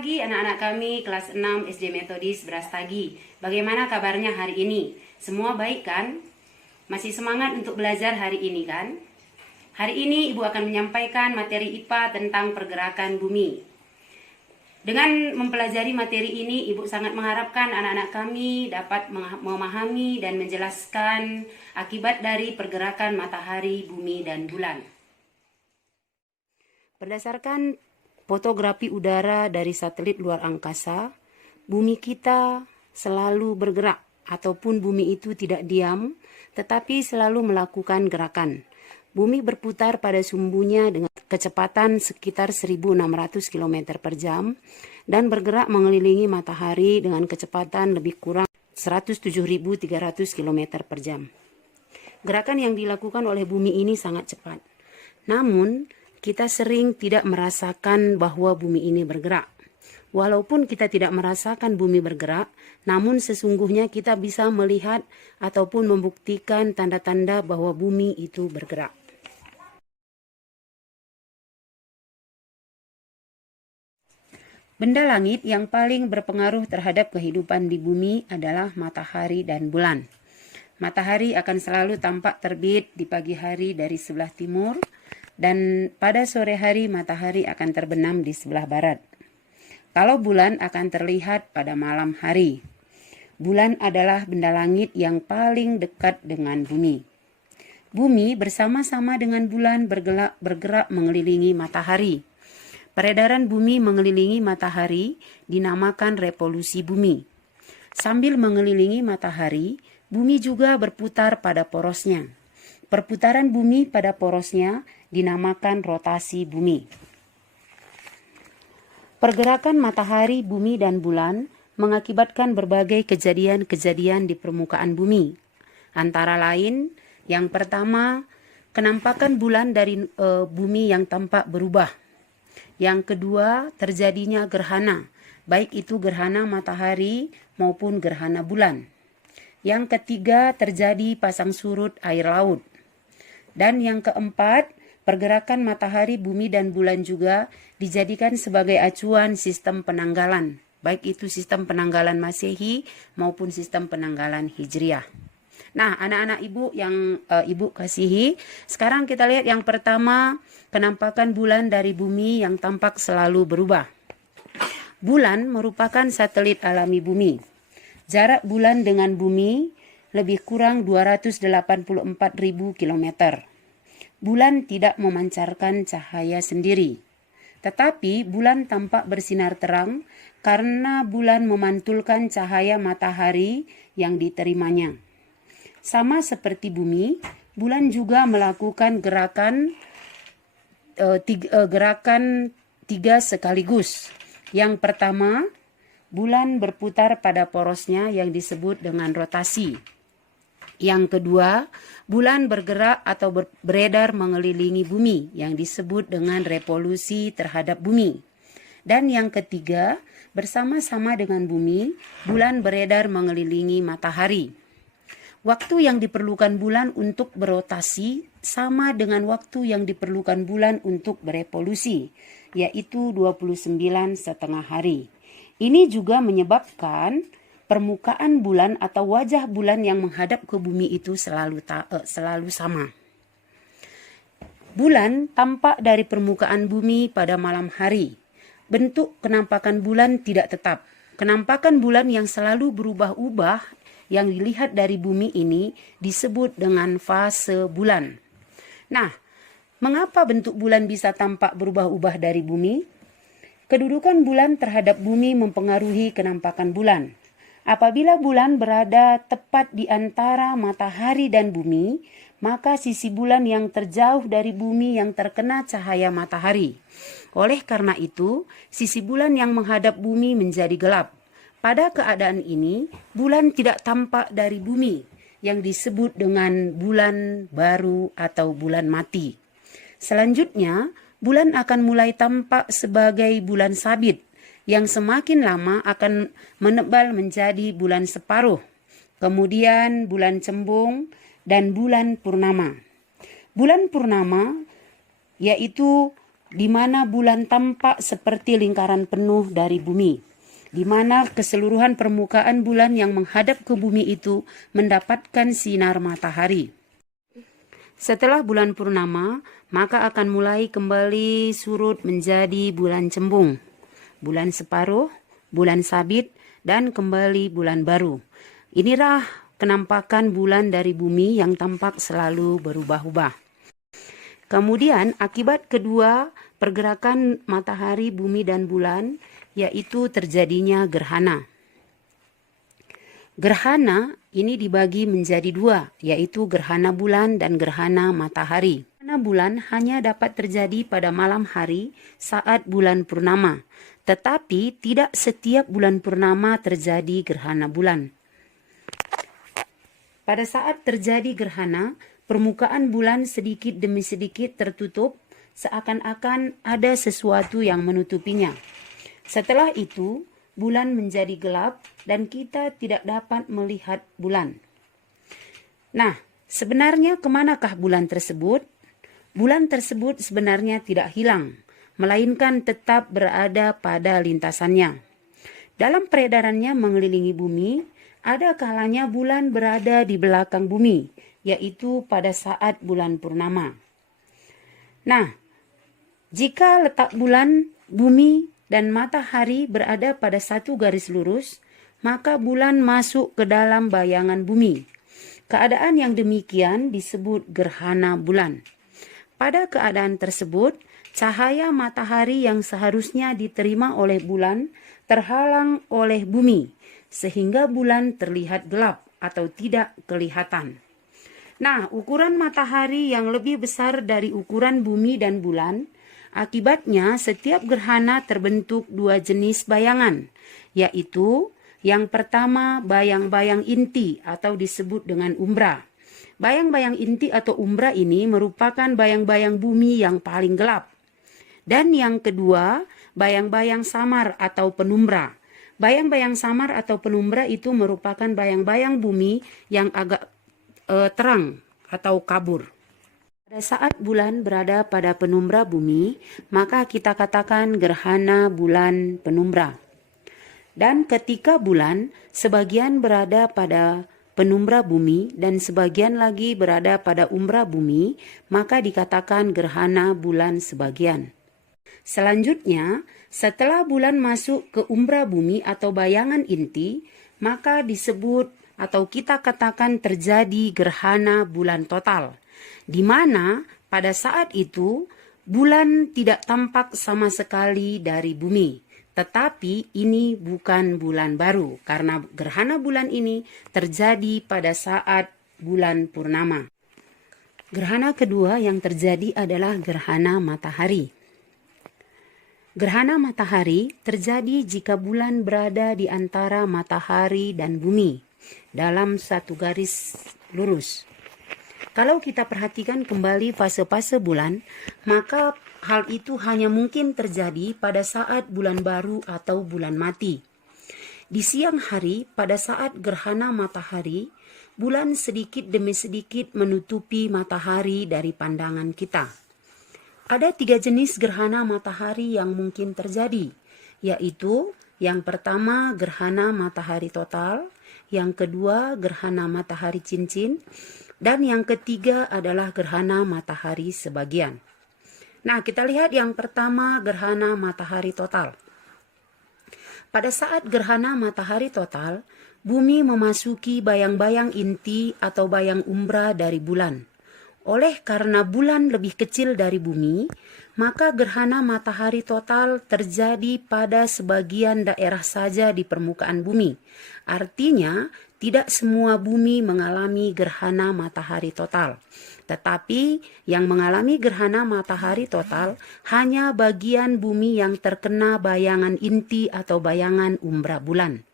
pagi anak-anak kami kelas 6 SD Metodis Brastagi. Bagaimana kabarnya hari ini? Semua baik kan? Masih semangat untuk belajar hari ini kan? Hari ini Ibu akan menyampaikan materi IPA tentang pergerakan bumi. Dengan mempelajari materi ini, Ibu sangat mengharapkan anak-anak kami dapat memahami dan menjelaskan akibat dari pergerakan matahari, bumi, dan bulan. Berdasarkan fotografi udara dari satelit luar angkasa, bumi kita selalu bergerak, ataupun bumi itu tidak diam, tetapi selalu melakukan gerakan. Bumi berputar pada sumbunya dengan kecepatan sekitar 1.600 km per jam dan bergerak mengelilingi matahari dengan kecepatan lebih kurang 107.300 km per jam. Gerakan yang dilakukan oleh bumi ini sangat cepat. Namun, kita sering tidak merasakan bahwa bumi ini bergerak. Walaupun kita tidak merasakan bumi bergerak, namun sesungguhnya kita bisa melihat ataupun membuktikan tanda-tanda bahwa bumi itu bergerak. Benda langit yang paling berpengaruh terhadap kehidupan di bumi adalah matahari dan bulan. Matahari akan selalu tampak terbit di pagi hari dari sebelah timur, dan pada sore hari matahari akan terbenam di sebelah barat. Kalau bulan akan terlihat pada malam hari. Bulan adalah benda langit yang paling dekat dengan bumi. Bumi bersama-sama dengan bulan bergerak mengelilingi matahari. Peredaran bumi mengelilingi matahari dinamakan revolusi bumi. Sambil mengelilingi matahari, bumi juga berputar pada porosnya. Perputaran bumi pada porosnya dinamakan rotasi bumi. Pergerakan matahari, bumi, dan bulan mengakibatkan berbagai kejadian-kejadian di permukaan bumi. Antara lain, yang pertama, kenampakan bulan dari bumi yang tampak berubah. Yang kedua, terjadinya gerhana, baik itu gerhana matahari maupun gerhana bulan. Yang ketiga, terjadi pasang surut air laut. Dan yang keempat, pergerakan matahari, bumi, dan bulan juga dijadikan sebagai acuan sistem penanggalan, baik itu sistem penanggalan Masehi maupun sistem penanggalan Hijriah. Nah, anak-anak Ibu yang Ibu kasihi, sekarang kita lihat yang pertama, kenampakan bulan dari bumi yang tampak selalu berubah. Bulan merupakan satelit alami bumi. Jarak bulan dengan bumi lebih kurang 284.000 km. Bulan tidak memancarkan cahaya sendiri, tetapi bulan tampak bersinar terang karena bulan memantulkan cahaya matahari yang diterimanya. Sama seperti bumi, bulan juga melakukan gerakan tiga sekaligus. Yang pertama, bulan berputar pada porosnya yang disebut dengan rotasi. Yang kedua, bulan bergerak atau beredar mengelilingi bumi yang disebut dengan revolusi terhadap bumi. Dan yang ketiga, bersama-sama dengan bumi, bulan beredar mengelilingi matahari. Waktu yang diperlukan bulan untuk berotasi sama dengan waktu yang diperlukan bulan untuk berevolusi, yaitu 29,5 hari. Ini juga menyebabkan permukaan bulan atau wajah bulan yang menghadap ke bumi itu selalu sama. Bulan tampak dari permukaan bumi pada malam hari. Bentuk kenampakan bulan tidak tetap. Kenampakan bulan yang selalu berubah-ubah yang dilihat dari bumi ini disebut dengan fase bulan. Nah, mengapa bentuk bulan bisa tampak berubah-ubah dari bumi? Kedudukan bulan terhadap bumi mempengaruhi kenampakan bulan. Apabila bulan berada tepat di antara matahari dan bumi, maka sisi bulan yang terjauh dari bumi yang terkena cahaya matahari. Oleh karena itu, sisi bulan yang menghadap bumi menjadi gelap. Pada keadaan ini, bulan tidak tampak dari bumi, yang disebut dengan bulan baru atau bulan mati. Selanjutnya, bulan akan mulai tampak sebagai bulan sabit, yang semakin lama akan menebal menjadi bulan separuh, kemudian bulan cembung, dan bulan purnama. Bulan purnama yaitu di mana bulan tampak seperti lingkaran penuh dari bumi, di mana keseluruhan permukaan bulan yang menghadap ke bumi itu mendapatkan sinar matahari. Setelah bulan purnama, maka akan mulai kembali surut menjadi bulan cembung, bulan separuh, bulan sabit, dan kembali bulan baru. Inilah kenampakan bulan dari bumi yang tampak selalu berubah-ubah. Kemudian akibat kedua pergerakan matahari, bumi, dan bulan, yaitu terjadinya gerhana. Gerhana ini dibagi menjadi dua, yaitu gerhana bulan dan gerhana matahari. Gerhana bulan hanya dapat terjadi pada malam hari saat bulan purnama, tetapi tidak setiap bulan purnama terjadi gerhana bulan. Pada saat terjadi gerhana, permukaan bulan sedikit demi sedikit tertutup, seakan-akan ada sesuatu yang menutupinya. Setelah itu, bulan menjadi gelap dan kita tidak dapat melihat bulan. Nah, sebenarnya kemanakah bulan tersebut? Bulan tersebut sebenarnya tidak hilang, melainkan tetap berada pada lintasannya. Dalam peredarannya mengelilingi bumi, ada kalanya bulan berada di belakang bumi, yaitu pada saat bulan purnama. Nah, jika letak bulan, bumi, dan matahari berada pada satu garis lurus, maka bulan masuk ke dalam bayangan bumi. Keadaan yang demikian disebut gerhana bulan. Pada keadaan tersebut, cahaya matahari yang seharusnya diterima oleh bulan terhalang oleh bumi, sehingga bulan terlihat gelap atau tidak kelihatan. Nah, ukuran matahari yang lebih besar dari ukuran bumi dan bulan, akibatnya setiap gerhana terbentuk dua jenis bayangan, yaitu yang pertama bayang-bayang inti atau disebut dengan umbra. Bayang-bayang inti atau umbra ini merupakan bayang-bayang bumi yang paling gelap. Dan yang kedua, bayang-bayang samar atau penumbra. Bayang-bayang samar atau penumbra itu merupakan bayang-bayang bumi yang agak terang atau kabur. Pada saat bulan berada pada penumbra bumi, maka kita katakan gerhana bulan penumbra. Dan ketika bulan sebagian berada pada penumbra bumi dan sebagian lagi berada pada umbra bumi, maka dikatakan gerhana bulan sebagian. Selanjutnya, setelah bulan masuk ke umbra bumi atau bayangan inti, maka disebut atau kita katakan terjadi gerhana bulan total, di mana pada saat itu bulan tidak tampak sama sekali dari bumi. Tetapi ini bukan bulan baru, karena gerhana bulan ini terjadi pada saat bulan purnama. Gerhana kedua yang terjadi adalah gerhana matahari. Gerhana matahari terjadi jika bulan berada di antara matahari dan bumi dalam satu garis lurus. Kalau kita perhatikan kembali fase-fase bulan, maka hal itu hanya mungkin terjadi pada saat bulan baru atau bulan mati. Di siang hari, pada saat gerhana matahari, bulan sedikit demi sedikit menutupi matahari dari pandangan kita. Ada 3 jenis gerhana matahari yang mungkin terjadi, yaitu yang pertama gerhana matahari total, yang kedua gerhana matahari cincin, dan yang ketiga adalah gerhana matahari sebagian. Nah, kita lihat yang pertama gerhana matahari total. Pada saat gerhana matahari total, bumi memasuki bayang-bayang inti atau bayang umbra dari bulan. Oleh karena bulan lebih kecil dari bumi, maka gerhana matahari total terjadi pada sebagian daerah saja di permukaan bumi. Artinya, tidak semua bumi mengalami gerhana matahari total. Tetapi yang mengalami gerhana matahari total hanya bagian bumi yang terkena bayangan inti atau bayangan umbra bulan.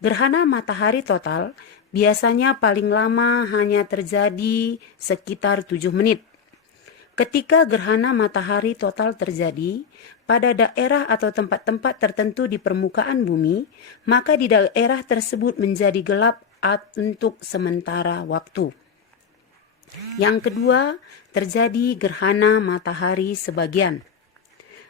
Gerhana matahari total biasanya paling lama hanya terjadi sekitar 7 menit. Ketika gerhana matahari total terjadi pada daerah atau tempat-tempat tertentu di permukaan bumi, maka di daerah tersebut menjadi gelap untuk sementara waktu. Yang kedua, terjadi gerhana matahari sebagian.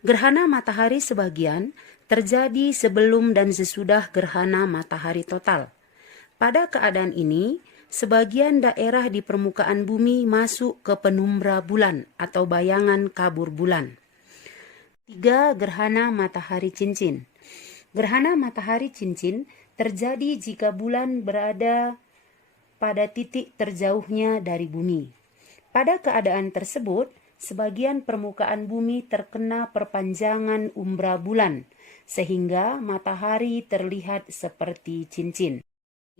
Gerhana matahari sebagian terjadi sebelum dan sesudah gerhana matahari total. Pada keadaan ini, sebagian daerah di permukaan bumi masuk ke penumbra bulan atau bayangan kabur bulan. 3. Gerhana matahari cincin. Gerhana matahari cincin terjadi jika bulan berada pada titik terjauhnya dari bumi. Pada keadaan tersebut, sebagian permukaan bumi terkena perpanjangan umbra bulan, sehingga matahari terlihat seperti cincin.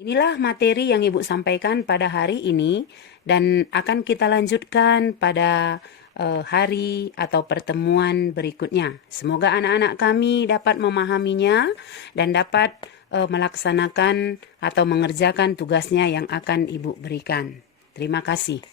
Inilah materi yang Ibu sampaikan pada hari ini dan akan kita lanjutkan pada hari atau pertemuan berikutnya. Semoga anak-anak kami dapat memahaminya dan dapat melaksanakan atau mengerjakan tugasnya yang akan Ibu berikan. Terima kasih.